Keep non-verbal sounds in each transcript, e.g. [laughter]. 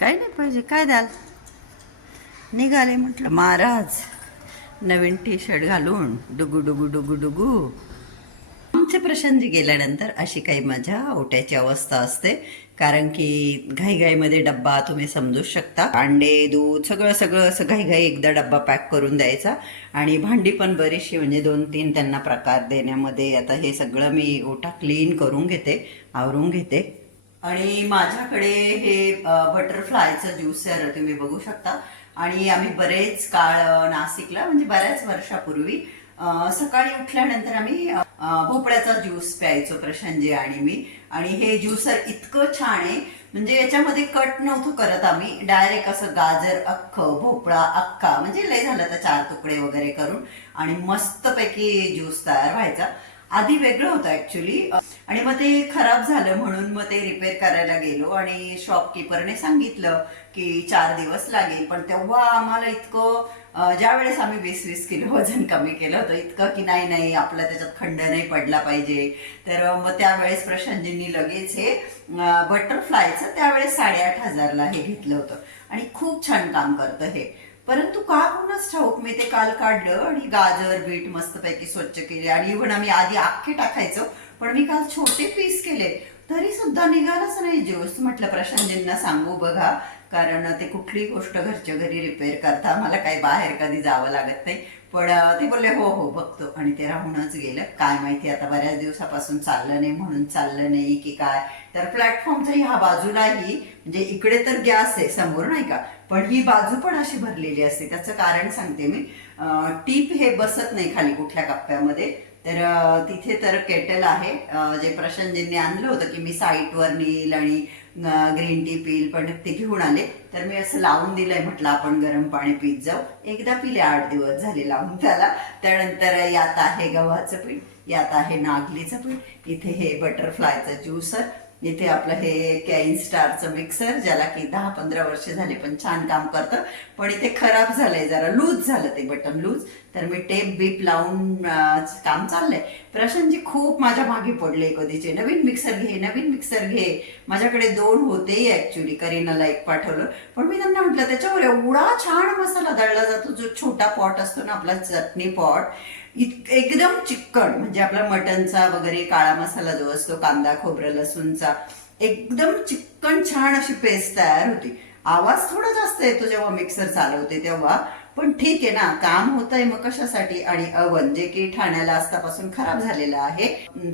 काय नाही पाहिजे काय द्याल? निघाले म्हटलं महाराज नवीन टी शर्ट घालून डुगू डुगू डुगू डुगू. आमचे प्रशांतजी गेल्यानंतर अशी काही माझ्या ओट्याची अवस्था असते. कारण की घाईघाईमध्ये डब्बा तुम्ही समजू शकता. अंडे दूध सगळं सगळं असं घाईघाई एकदा डब्बा पॅक करून द्यायचा. आणि भांडी पण बरीचशी म्हणजे दोन तीन त्यांना प्रकार देण्यामध्ये आता हे सगळं मी ओटा क्लीन करून घेते आवरून घेते. आणि माझ्याकडे हे बटरफ्लायचं ज्यूस आहे तुम्ही बघू शकता. आणि आम्ही बरेच काळ नाशिकला म्हणजे बऱ्याच वर्षापूर्वी सकाळी उठल्यानंतर आम्ही भोपळ्याचा ज्यूस प्यायचो प्रशांतजी आणि मी. आणि हे ज्यूसर इतकं छान आहे म्हणजे याच्यामध्ये कट नव्हतं करत आम्ही. डायरेक्ट असं गाजर अख्ख भोपळा अख्खा म्हणजे लय झालं तर चार तुकडे वगैरे करून. आणि मस्तपैकी ज्यूस तयार व्हायचा. आधी वेगळं होतं ऍक्च्युली आणि मग ते खराब झालं म्हणून मग ते रिपेअर करायला गेलो आणि शॉपकीपरने सांगितलं की चार दिवस लागेल. पण तेव्हा आम्हाला इतकं ज्या ज्यावेळेस आम्ही वीस वीस किलो वजन कमी केलं होतं इतकं की नाही नाही आपला त्याच्यात खंड नाही पडला पाहिजे. तर मग त्यावेळेस प्रशांतजींनी लगेच हे बटरफ्लायचं त्यावेळेस साडेआठ हजारला हे घेतलं होतं. आणि खूप छान काम करतं हे. परंतु का कोणाच ठाऊक मी ते काल काढलं आणि गाजर बीट मस्तपैकी स्वच्छ केले. आणि इव्हन आम्ही आधी आखे टाकायचो पण मी काल छोटे पीस केले. तरी सुद्धा निघालाच नाही ज्यूस म्हटलं प्रशांतजींना सांगू बघा. कारण ते कुठली गोष्ट घरच्या घरी रिपेअर करता मला काही बाहेर कधी जावं लागत नाही. पण ते बोलले हो हो बघतो. आणि ते राहूनच गेलं. काय माहिती आता बऱ्याच दिवसापासून चाललं नाही म्हणून चाललं नाही की काय. तर प्लॅटफॉर्मचा ह्या बाजूलाही म्हणजे इकडे तर गॅस आहे समोर नाही का? पण ही बाजू पण अशी भरलेली असते. त्याचं कारण सांगते मी. टीप हे बसत नाही खाली कुठल्या कप्प्यामध्ये. तर तिथे तर केटल आहे. जे प्रशांतजींनी आणलं होतं की मी साईटवर नेईल आणि ग्रीन टी पिल पण ते घेऊन आले. तर मी असं लावून दिलंय म्हटलं आपण गरम पाणी पीत जाऊ. एकदा पिले आठ दिवस झाले लावून त्याला. त्यानंतर यात आहे गव्हाचं पीठ यात आहे नागलीचं पीठ इथे हे बटरफ्लायचं ज्युसर इथे आपलं हे कॅइन स्टारचं मिक्सर ज्याला की दहा पंधरा वर्ष झाले पण छान काम करतं. पण इथे खराब झालंय जरा लूज झालं ते बटन लूज तर मी टेप बीप लावून काम चाललंय. प्रशांतजी खूप माझ्या मागे पडले कधीचे. नवीन मिक्सर घे नवीन मिक्सर घे. माझ्याकडे दोन होतेही ऍक्च्युली करीनाला एक पाठवलं. पण मी त्यांना म्हटलं त्याच्यावर एवढा छान मसाला दळला जातो जो छोटा पॉट असतो ना आपला चटणी पॉट इत- एकदम चिकन म्हणजे आपला मटनचा वगैरे काळा मसाला जो असतो कांदा खोबरं लसूणचा एकदम चिकन छान अशी पेस्ट तयार होती. आवाज थोडा जास्त येतो जेव्हा मिक्सर चालवते तेव्हा. पण ठीक आहे ना काम होत आहे मग कशासाठी? आणि अवन जे की ठाण्याला असतापासून खराब झालेलं आहे.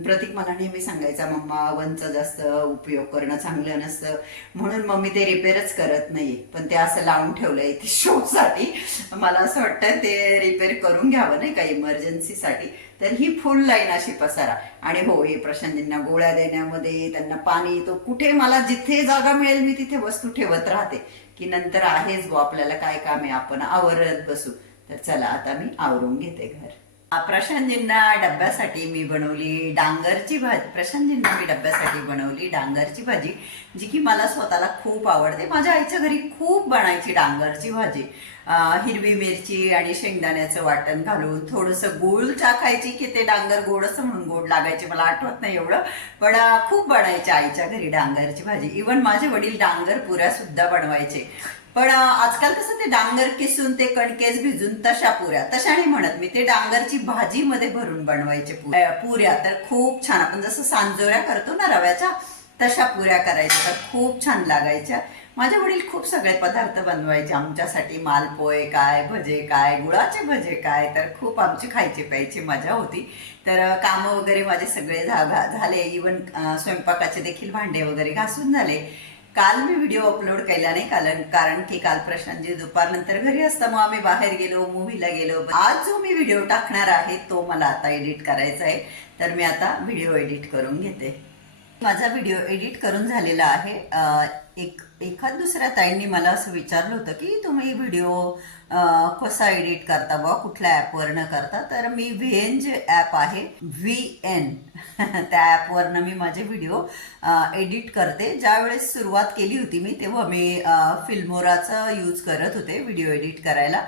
प्रतीक मला नेहमी सांगायचा मम्मा अवनचा जास्त उपयोग करणं चांगलं नसतं. म्हणून मम्मी ते रिपेअरच करत नाही पण ते असं लावून ठेवलंय इथे शो साठी मला असं वाटतं ते रिपेअर करून घ्यावं नाही का इमर्जन्सीसाठी. तर ही फुल लाईन अशी पसारा. आणि हो हे प्रशांतींना गोळ्या देण्यामध्ये त्यांना पाणी तो कुठे मला जिथे जागा मिळेल मी तिथे वस्तू ठेवत राहते. की नंतर आहेच गो आपल्याला काय काम आहे आपण आवरत बसू. तर चला आता मी आवरून घेते घर. प्रशांतजींना डब्यासाठी मी बनवली डांगरची भाजी. प्रशांतजींना मी डब्यासाठी बनवली डांगरची भाजी जी की मला स्वतःला खूप आवडते. माझ्या आईच्या घरी खूप बनायची डांगरची भाजी. हिरवी मिरची आणि शेंगदाण्याचं वाटण घालून थोडंसं गूळ टाकायची की ते डांगर गोड असं म्हणून गोड लागायचे. मला आठवत नाही एवढं. पण खूप बनायचे आईच्या घरी डांगरची भाजी. इवन माझे वडील डांगर पुऱ्या सुद्धा बनवायचे. पण आजकाल कसं ते डांगर किसून ते कणकेस भिजून तशा पुऱ्या. तशा नाही म्हणत मी. ते डांगरची भाजी मध्ये भरून बनवायचे पुऱ्या तर खूप छान. आपण जसं सांजोऱ्या करतो ना रव्याच्या तशा पुऱ्या करायच्या. तर खूप छान लागायच्या. माझे वडील खूप सगळे पदार्थ बनवायचे. आमच्यासाठी मालपोहे काय भजे काय गुळाचे भजे काय तर खूप आमची खायची प्यायची मजा होती. तर कामं वगैरे माझे सगळे झा- झाले. इवन स्वयंपाकाचे देखील भांडे वगैरे घासून झाले. काल मी व्हिडिओ अपलोड केला नाही कारण कारण की काल प्रशांतजी दुपारनंतर घरी असता. मग आम्ही बाहेर गेलो मूव्हीला गेलो. आज जो मी व्हिडिओ टाकणार आहे तो मला आता एडिट करायचा आहे. तर मी आता व्हिडिओ एडिट करून घेते. माझा व्हिडिओ एडिट करून झालेला आहे एक एखाद दुसऱ्या ताईंनी मला असं विचारलं होतं की तुम्ही व्हिडिओ कसा एडिट करता बा? कुठल्या ॲपवरनं करता? तर मी व्ही एन जे ॲप आहे. व्ही एन [laughs] त्या ॲपवरनं मी माझे व्हिडिओ एडिट करते. ज्यावेळेस सुरुवात केली होती मी तेव्हा मी फिल्मोराचा यूज करत होते व्हिडिओ एडिट करायला.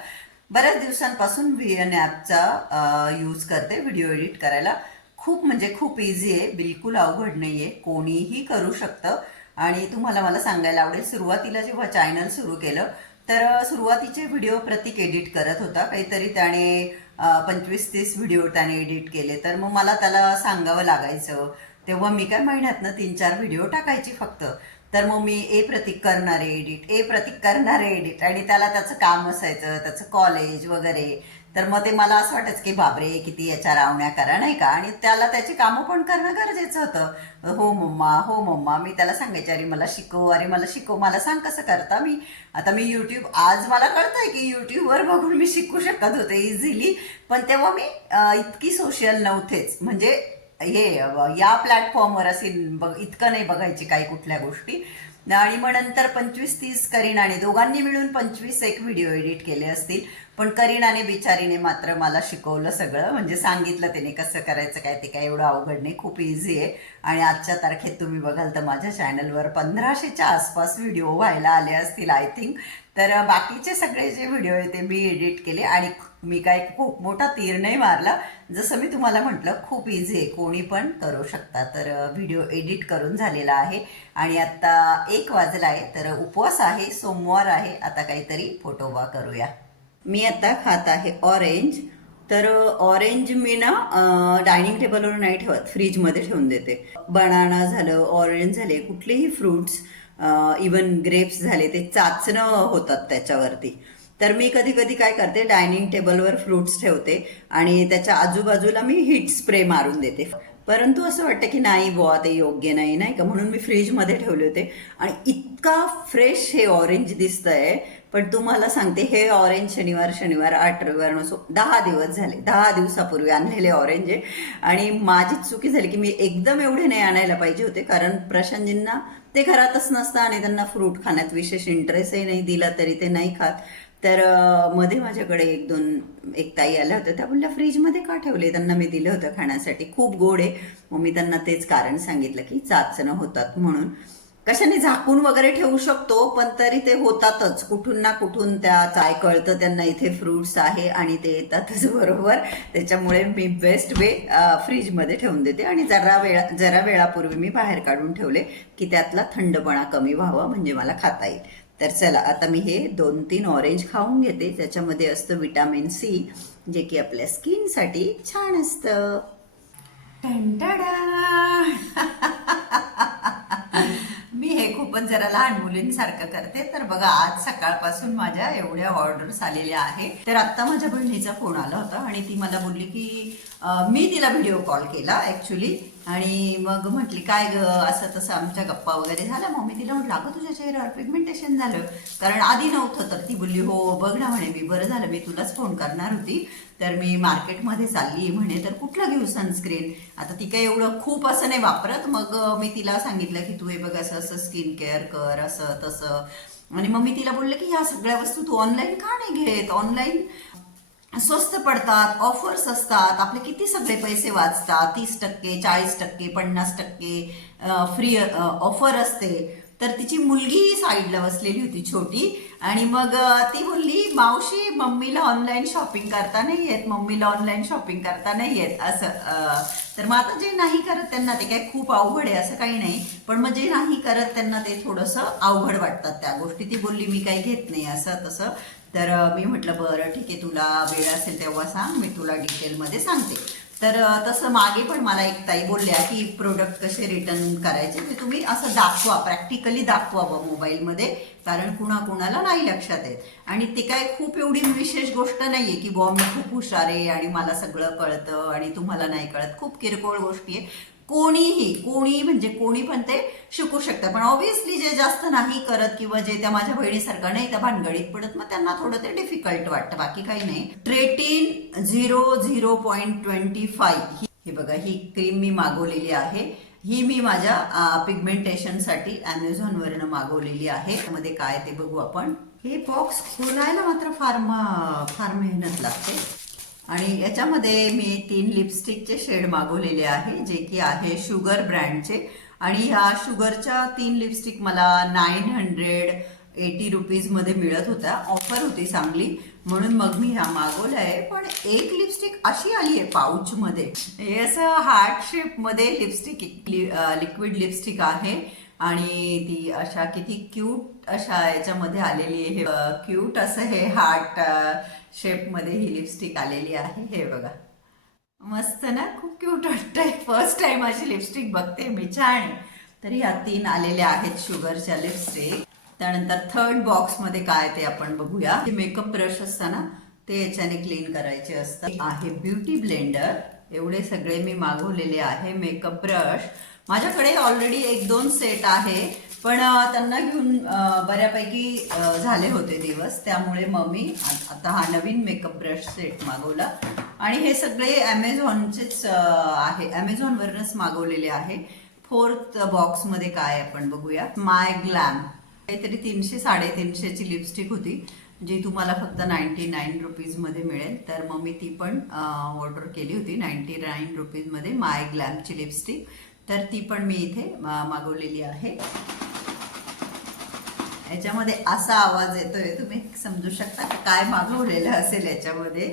बऱ्याच दिवसांपासून व्ही एन ॲपचा यूज करते व्हिडिओ एडिट करायला. खूप म्हणजे खूप इझी आहे. बिलकुल अवघड नाही आहे कोणीही करू शकतं. आणि तुम्हाला मला सांगायला आवडेल सुरुवातीला जेव्हा चॅनल सुरू केलं तर सुरुवातीचे व्हिडिओ प्रतीक एडिट करत होता. काहीतरी त्याने पंचवीस तीस व्हिडिओ त्याने एडिट केले. तर मग मला त्याला सांगावं लागायचं. तेव्हा मी काय महिन्यातनं तीन चार व्हिडिओ टाकायची फक्त. तर मग मी ए प्रतीक करणारे एडिट ए प्रतीक करणारे एडिट आणि त्याला त्याचं काम असायचं त्याचं कॉलेज वगैरे. तर मग ते मला असं वाटत की बापरे किती याच्या रावण्या करा नाही का? आणि त्याला त्याची कामं पण करणं गरजेचं होतं. हो मम्मा हो मम्मा मी त्याला सांगायचे अरे मला शिकव अरे मला शिकव मला सांग कसं करता मी? आता मी यूट्यूब आज मला कळतंय की यूट्यूबवर बघून मी शिकू शकत होते इझिली पण तेव्हा मी इतकी सोशल नव्हतेच. म्हणजे हे या प्लॅटफॉर्मवर असे बघ इतकं नाही बघायची काही कुठल्या गोष्टी. आणि मग नंतर पंचवीस तीस करीनाने दोघांनी मिळून पंचवीस एक व्हिडिओ एडिट केले असतील. पण करीनाने बिचारीने मात्र मला शिकवलं सगळं. म्हणजे सांगितलं त्याने कसं करायचं काय ते काय एवढं अवघड नाही खूप इझी आहे. आणि आजच्या तारखेत तुम्ही बघाल तर माझ्या चॅनलवर पंधराशेच्या आसपास व्हिडिओ व्हायला आले असतील आय थिंक तर बाकीचे सगळे जे व्हिडिओ आहे ते मी एडिट केले आणि मी काय खूप मोठा तीर नाही मारला. जसं मी तुम्हाला म्हटलं खूप इझी आहे. कोणी पण करू शकता. तर व्हिडिओ एडिट करून झालेला आहे. आणि आत्ता एक वाजला आहे. तर उपवास आहे. सोमवार आहे. आता काहीतरी फोटोबा करूया. मी आता खात आहे ऑरेंज तर ऑरेंज मी ना डायनिंग टेबलवर नाही ठेवत. फ्रीजमध्ये ठेवून देते. बनाना झालं ऑरेंज झाले कुठलेही फ्रुट्स इवन ग्रेप्स झाले ते चाचणं होतात त्याच्यावरती. तर मी कधी कधी काय करते डायनिंग टेबलवर फ्रुट्स ठेवते आणि त्याच्या आजूबाजूला मी हीट स्प्रे मारून देते. परंतु असं वाटतं की नाही बुवा ते योग्य नाही नाही का? म्हणून मी फ्रीजमध्ये ठेवले होते. आणि इतका फ्रेश हे ऑरेंज दिसतंय पण तुम्हाला सांगते हे ऑरेंज शनिवार शनिवार आठ रविवार नसो दहा दिवस झाले. दहा दिवसापूर्वी आणलेले ऑरेंज आहे आणि माझी चुकी झाली की मी एकदम एवढे नाही आणायला पाहिजे होते कारण प्रशांतजींना ते घरातच नसतं आणि त्यांना फ्रूट खाण्यात विशेष इंटरेस्टही नाही दिला तरी ते नाही खात. तर मध्ये माझ्याकडे एक दोन एक ताई आल्या होत्या. त्या बोलल्या फ्रीजमध्ये का ठेवले? त्यांना मी दिलं होतं खाण्यासाठी. खूप गोड आहे. मग मी त्यांना तेच कारण सांगितलं की चाचणं होतात म्हणून. कशाने झाकून वगैरे ठेवू शकतो पण तरी ते होतातच. कुठून ना कुठून त्या काय कळतं त्यांना इथे फ्रुट्स आहे आणि ते येतातच [laughs] बरोबर. त्याच्यामुळे मी बेस्ट वे फ्रीजमध्ये ठेवून देते. आणि जरा वेळा जरा वेळापूर्वी मी बाहेर काढून ठेवले की त्यातला थंडपणा कमी व्हावा म्हणजे मला खाता येईल. तर चला आता मी हे दोन तीन ऑरेंज खाऊन घेते. त्याच्यामध्ये असतं विटामिन सी जे की आपल्या स्किनसाठी छान असतं. [laughs] मी हे खूपच जरा लहान मुलींसारखं करते. तर बघा आज सकाळपासून माझ्या एवढ्या ऑर्डर्स आलेल्या आहे तर आत्ता माझ्या बहिणीचा फोन आला होता आणि ती मला बोलली की मी तिला व्हिडिओ कॉल केला ॲक्च्युली आणि मग म्हटली काय ग असं तसं आमच्या गप्पा वगैरे झाल्या. मग मी तिला म्हटलं अगं तुझ्या चेहऱ्यावर पिगमेंटेशन झालं. कारण आधी नव्हतं तर ती बोलली हो बघ ना म्हणे मी बरं झालं मी तुलाच फोन करणार होती. तर मी मार्केटमध्ये चालली म्हणे तर कुठलं घेऊ सनस्क्रीन आता ती काही एवढं खूप असं नाही वापरत. मग मी तिला सांगितलं की तू हे बघ असं असं स्किन केअर कर असं तसं. आणि मग मी तिला बोलले की ह्या सगळ्या वस्तू तू ऑनलाईन का नाही घेत? ऑनलाईन स्वस्त पडतात ऑफर्स असतात. आपले किती सगळे पैसे वाचतात? तीस टक्के चाळीस टक्के पन्नास टक्के फ्री ऑफर असते. तर तिची मुलगी साईडला बसलेली होती छोटी. आणि मग ती बोलली मावशी मम्मीला ऑनलाईन शॉपिंग करता नाही येत. मम्मीला ऑनलाईन शॉपिंग करता नाही येत. असं तर मग आता जे नाही करत त्यांना ते काय खूप अवघड आहे असं काही नाही. पण मग जे नाही करत त्यांना ते थोडंसं अवघड वाटतात त्या गोष्टी. ती बोलली मी काही घेत नाही. असं तसं. तर मी म्हटलं बरं ठीक आहे तुला वेळ असेल तेव्हा सांग मी तुला डिटेलमध्ये सांगते. तर तसं मागे पण मला एक ताई बोलल्या की प्रोडक्ट कसे रिटर्न करायचे ते तुम्ही असं दाखवा प्रॅक्टिकली दाखवावं मोबाईलमध्ये कारण कुणाकुणाला नाही लक्षात येत. आणि ते काय खूप एवढी विशेष गोष्ट नाही आहे की बॉम्ब मी खूप हुशार आहे आणि मला सगळं कळतं आणि तुम्हाला नाही कळत. खूप किरकोळ गोष्टी आहे. कोणीही कोणी म्हणजे कोणी पण ते शिकू शकतं. पण ऑब्व्हियसली जे जास्त नाही करत किंवा जे त्या माझ्या बहिणीसारखं नाही त्या भानगडीत पडत मग त्यांना थोडं ते डिफिकल्ट वाटतं. बाकी काही नाही. Tretin zero zero point twenty five ही बघा ही क्रीम मी मागवलेली आहे. ही मी माझ्या पिगमेंटेशनसाठी अमेझॉनवरनं मागवलेली आहे. त्यामध्ये काय ते बघू आपण. हे बॉक्स खोलायला मात्र फार फार मेहनत लागते. आणि याच्यामध्ये मी तीन लिपस्टिकचे शेड मागवलेले आहे जे की आहे शुगर ब्रँडचे आणि ह्या शुगरच्या तीन लिपस्टिक मला नाईन हंड्रेड एटी रुपीजमध्ये मिळत होत्या. ऑफर होती चांगली. म्हणून मग मी ह्या मागवल्या आहे. पण एक लिपस्टिक अशी आली आहे पाऊचमध्ये हे असं हार्ट शेपमध्ये लिपस्टिक लिक्विड लिपस्टिक आहे. आणि ती अशा किती क्यूट अशा याच्यामध्ये आलेली आहे. क्यूट असं हे हार्ट शेपमध्ये ही लिपस्टिक आलेली आहे. हे बघा. मस्त ना? खूप क्यूट वाटतंय. फर्स्ट टाइम अशी लिपस्टिक बघते मी. छान. तर ह्या तीन आलेल्या आहेत शुगरच्या लिपस्टिक त्यानंतर थर्ड बॉक्समध्ये काय ते आपण बघूया. मेकअप ब्रश असताना ते याच्याने क्लीन करायचे असतात आहे ब्युटी ब्लेंडर एवढे सगळे मी मागवलेले आहे मेकअप ब्रश माझ्याकडे ऑलरेडी एक दोन सेट आहे पण त्यांना घेऊन बऱ्यापैकी झाले होते दिवस. त्यामुळे मग मी आता हा नवीन मेकअप ब्रश सेट मागवला. आणि हे सगळे ॲमेझॉनचेच आहे. ॲमेझॉनवरनच मागवलेले आहे. फोर्थ बॉक्समध्ये काय आपण बघूया. माय ग्लॅम काहीतरी तीनशे साडेतीनशेची लिपस्टिक होती जी तुम्हाला फक्त नाईन्टी नाईन रुपीजमध्ये मिळेल. तर मग मी ती पण ऑर्डर केली होती. नाईन्टी नाईन रुपीजमध्ये माय ग्लॅमची लिपस्टिक तर ती पण मी इथे मागवलेली आहे. याच्यामध्ये असा आवाज येतोय तुम्ही समजू शकता का काय मागवलेलं असेल याच्यामध्ये?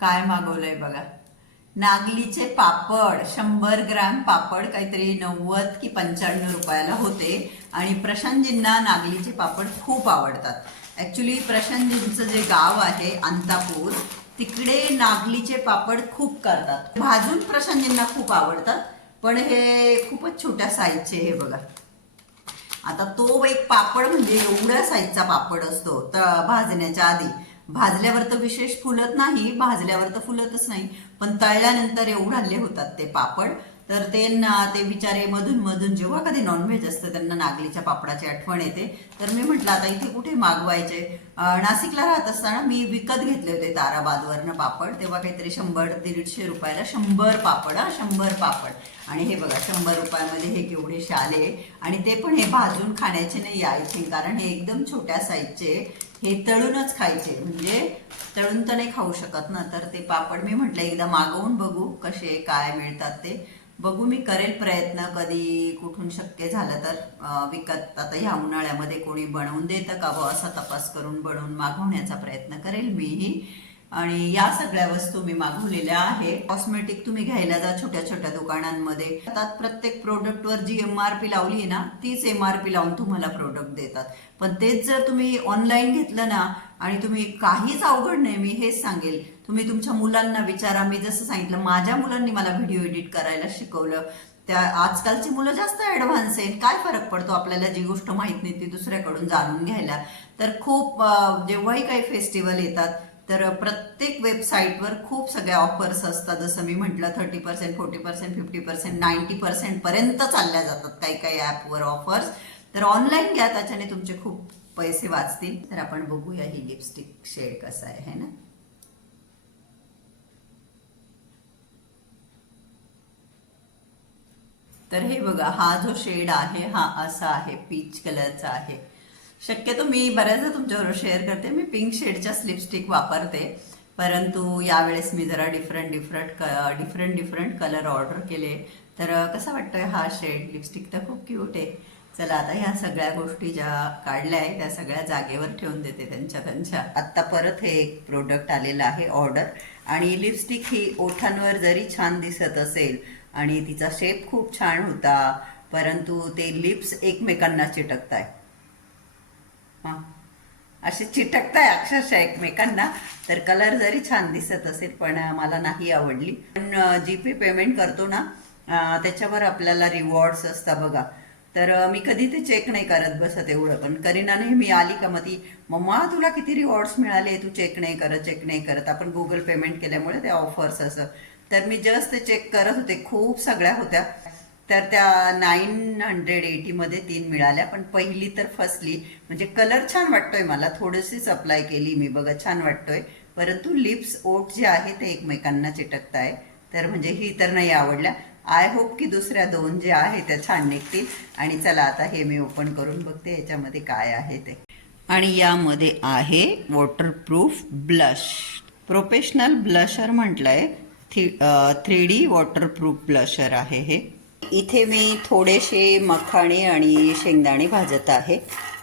काय मागवलंय बघा. नागलीचे पापड शंभर ग्रॅम पापड काहीतरी नव्वद की पंच्याण्णव रुपयाला होते. आणि प्रशांतजींना नागलीचे पापड खूप आवडतात. ॲक्च्युली प्रशांतजींचं जे गाव आहे अंतापूर तिकडे नागलीचे पापड खूप करतात. भाजून प्रशांतजींना खूप आवडतात. पण हे खूपच छोट्या साईजचे हे बघा. आता तो एक पापड म्हणजे एवढ्या साईजचा पापड असतो तर भाजण्याच्या आधी. भाजल्यावर तर विशेष फुलत नाही भाजल्यावर तर फुलतच नाही पण तळल्यानंतर एवढाले होतात ते पापड. तर ते ते बिचारे मधून मधून जेव्हा कधी नॉनव्हेज असतं त्यांना नागलीच्या पापडाची आठवण येते. तर मी म्हटलं आता इथे कुठे मागवायचे? नाशिकला राहत असताना मी विकत घेतले होते ताराबादवरनं पापड. तेव्हा काहीतरी शंभर दीडशे रुपयाला शंभर पापड हा शंभर पापड. आणि हे बघा शंभर रुपयामध्ये हे केवढेशे आले आणि ते पण हे भाजून खाण्याचे नाही आय थिंक कारण हे एकदम छोट्या साईजचे हे तळूनच खायचे. म्हणजे तळून तर नाही खाऊ शकत ना. तर ते पापड मी म्हटलं एकदा मागवून बघू कसे काय मिळतात ते. बघू मी करेल प्रयत्न. कधी कुठून शक्य झालं तर विकत. आता ह्या उन्हाळ्यामध्ये कोणी बनवून देतं का बुवा? असा तपास करून बनवून मागवण्याचा प्रयत्न करेल मीही. आणि या सगळ्या वस्तू मी मागवलेल्या आहे कॉस्मेटिक तुम्ही घ्यायला जा छोट्या छोट्या दुकानांमध्ये. आता प्रत्येक प्रोडक्टवर जी एम आर पी लावली आहे ना तीच एम आर पी लावून तुम्हाला प्रोडक्ट देतात. पण तेच जर तुम्ही ऑनलाईन घेतलं ना आणि तुम्ही काहीच अवघड नाही मी हेच सांगेल. तुम्ही तुमच्या मुलांना विचारा. मी जसं सांगितलं माझ्या मुलांनी मला व्हिडिओ एडिट करायला शिकवलं. त्या आजकालची मुलं जास्त ॲडव्हान्स आहेत. काय फरक पडतो आपल्याला जी गोष्ट माहीत नाही ती दुसऱ्याकडून जाणून घ्यायला? तर खूप जेव्हाही काही फेस्टिवल येतात तर प्रत्येक वेबसाईटवर खूप सगळ्या ऑफर्स असतात. जसं मी म्हटलं thirty percent forty percent fifty percent ninety पर्सेंटपर्यंत चालल्या जातात काही काही ॲपवर ऑफर्स तर ऑनलाईन घ्या त्याच्याने तुमचे खूप पैसे वाचतील तर आपण बघूया ही लिपस्टिक शेड कसा आहे है ना? तर हे बघा हा जो शेड आहे हा असा आहे पीच कलरचा आहे. शक्यतो मी बऱ्याचदा तुमच्याबरोबर शेअर करते मी पिंक शेडच्याच लिपस्टिक वापरते. परंतु यावेळेस मी जरा डिफरंट डिफरंट क डिफरंट डिफरंट कलर ऑर्डर केले. तर कसा वाटतोय हा शेड लिपस्टिक तर खूप क्यूट आहे. चला आता ह्या सगळ्या गोष्टी ज्या काढल्या आहे त्या सगळ्या जागेवर ठेवून देते त्यांच्या त्यांच्या. आत्ता परत हे एक प्रोडक्ट आलेलं आहे ऑर्डर आणि लिपस्टिक ही ओठांवर जरी छान दिसत असेल आणि तिचा शेप खूप छान होता परंतु ते लिप्स एकमेकांना चिटकताय. हां. असे चिटकताय अक्षरशः एकमेकांना तर कलर जरी छान दिसत असेल पण मला नाही आवडली. पण जी पे पेमेंट करतो ना त्याच्यावर आपल्याला रिवॉर्ड्स असतात बघा. तर मी कधी ते चेक नाही करत बसत एवढं. पण करीना नेहमी आली का मग ती मम्मा तुला किती रिवॉर्ड्स मिळाले? तू चेक नाही करत चेक नाही करत. आपण गुगल पेमेंट केल्यामुळे ते ऑफर्स असं. तर मी जस्ट ते चेक करत होते. खूप सगळ्या होत्या. तर त्या नाईन हंड्रेड एटीमध्ये तीन मिळाल्या. पण पहिली तर फसली. म्हणजे कलर छान वाटतोय मला. थोडीशीच अप्लाय केली मी. बघा छान वाटतोय. परंतु लिप्स ओट जे आहे ते एकमेकांना चिटकताय. तर म्हणजे ही तर नाही आवडल्या. आय होप की दुसऱ्या दोन जे आहे त्या छान निघतील. आणि चला आता हे मी ओपन करून बघते याच्यामध्ये काय आहे ते. आणि यामध्ये आहे वॉटरप्रूफ ब्लश प्रोफेशनल ब्लशर म्हटलंय. Three three D waterproof blusher आहे हे. इथे मी थोडेसे मखाणे आणि शेंगदाणे भाजत आहे.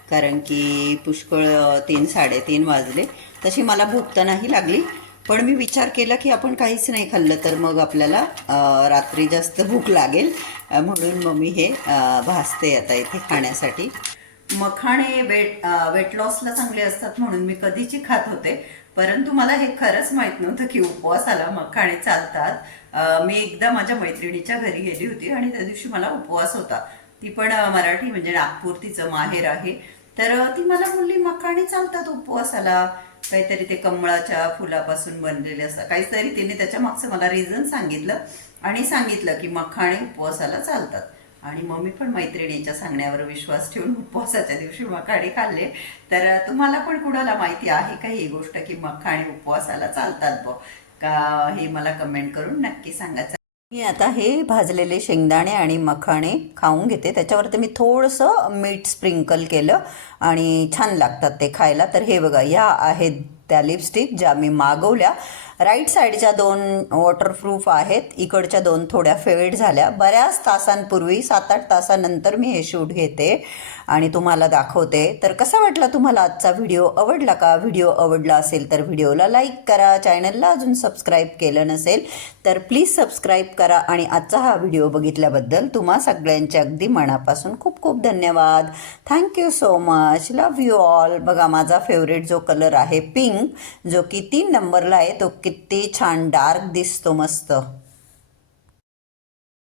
कारण की पुष्कळ तीन साडेतीन वाजले. तशी मला भूक तर नाही लागली. पण मी विचार केला की आपण काहीच नाही खाल्लं तर मग आपल्याला रात्री जास्त भूक लागेल. म्हणून मग मी हे भासते आता इथे खाण्यासाठी. मखाणे वेट वेट लॉसला चांगले असतात म्हणून मी कधीची खात होते. परंतु मला हे खरंच माहीत नव्हतं की उपवासाला मखाणे चालतात. मी एकदा माझ्या मैत्रिणीच्या घरी गेली होती आणि त्या दिवशी मला उपवास होता. ती पण मराठी म्हणजे नागपूर तिचं माहेर आहे. तर ती मला बोलली मखाणे चालतात उपवासाला. काहीतरी ते कमळाच्या फुलापासून बनलेले असतात काहीतरी तिने त्याच्या मागचं मला रिझन सांगितलं आणि सांगितलं की मखाणे उपवासाला चालतात. आणि मग मी पण मैत्रिणीच्या सांगण्यावर विश्वास ठेवून उपवासाच्या दिवशी मखाणे खाल्ले. तर तुम्हाला पण कुणाला माहिती आहे का ही गोष्ट की मखाणे उपवासाला चालतात ब का हे मला कमेंट करून नक्की सांगायचं मी आता हे भाजलेले शेंगदाणे आणि मखाणे खाऊन घेते. त्याच्यावरती मी थोडंसं मीठ स्प्रिंकल केलं आणि छान लागतात ते खायला. तर हे बघा या आहेत त्या लिपस्टिक ज्या मी मागवल्या. राईट साईडच्या दोन वॉटरप्रूफ आहेत. इकडच्या दोन थोड्या फेड झाल्या. बऱ्याच तासांपूर्वी सात आठ तासानंतर मी हे शूट घेते आणि तुम्हाला दाखवते. तर कसा वाटला तुम्हाला आजचा व्हिडिओ? आवडला का? व्हिडिओ आवडला असेल तर व्हिडिओला लाईक करा. चॅनलला अजून सबस्क्राईब केलं नसेल तर प्लीज सबस्क्राईब करा आणि आजचा हा व्हिडिओ बघितल्याबद्दल तुम्हा सगळ्यांच्या अगदी मनापासून खूप खूप धन्यवाद. Thank you so much love you all बघा माझा फेवरेट जो कलर आहे पिंक जो की तीन नंबरला आहे तो किती छान डार्क दिसतो मस्त.